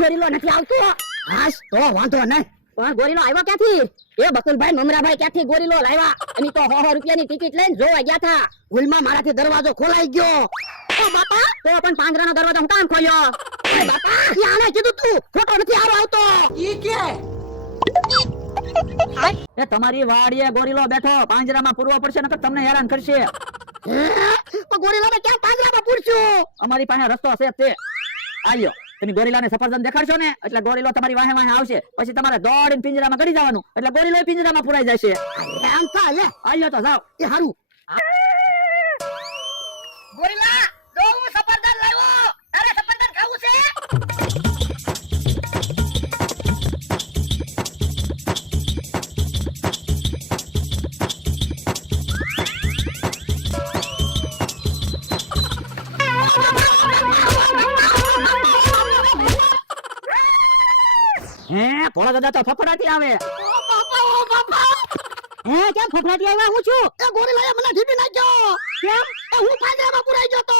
ગોરીલો નથી આવતો. હાસ તો વાંધો નહીં. પણ ગોરીલો આવ્યો ક્યાંથી? એ બકુલભાઈ મમરાભાઈ ક્યાંથી ગોરીલો લાવ્યા? અને તો 100 રૂપિયાની ટિકિટ લઈને જોવા ગયા હતા. ભૂલમાં મારાથી દરવાજો ખોલાઈ ગયો. ઓ બાપા, તો પણ પાંજરાનો દરવાજો હું કામ ખોલ્યો? ઓય બાપા, આને કીધું તું ફોટો નથી આરો આવતો. ઈ કે એ તમારી વાડીએ ગોરીલો બેઠો, પાંજરામાં પૂરવો પડશે નકર તમને હેરાન કરશે. તો ગોરીલાને કેમ પાંજરામાં પૂરશું? અમારી પાસે રસ્તો છે તે. આલ્યો, તમે ગોરીલાને સફરજન દેખાડશો ને એટલે ગોરીલો તમારી વાહે વાહે આવશે. પછી તમારે દોડીને પિંજરામાં ગડી જવાનું એટલે ગોરીલો પિંજરામાં પુરાઈ જશે. આમ ચાલે. આલ્યો તો જાવ. એ હારું. ગોરીલા, જો હું સફરજન લાવ્યો. તારે સફરજન ખાવું છે? હે ભોળા દાદા તો ફફડાટી આવે. ઓ બાપા હે કેમ ફફડાટી આવ્યા? હું છું. એ ગોરીલાએ મને ઢીબી નાખ્યો. કેમ? એ હું પાંજરામાં પુરાઈ ગયો તો.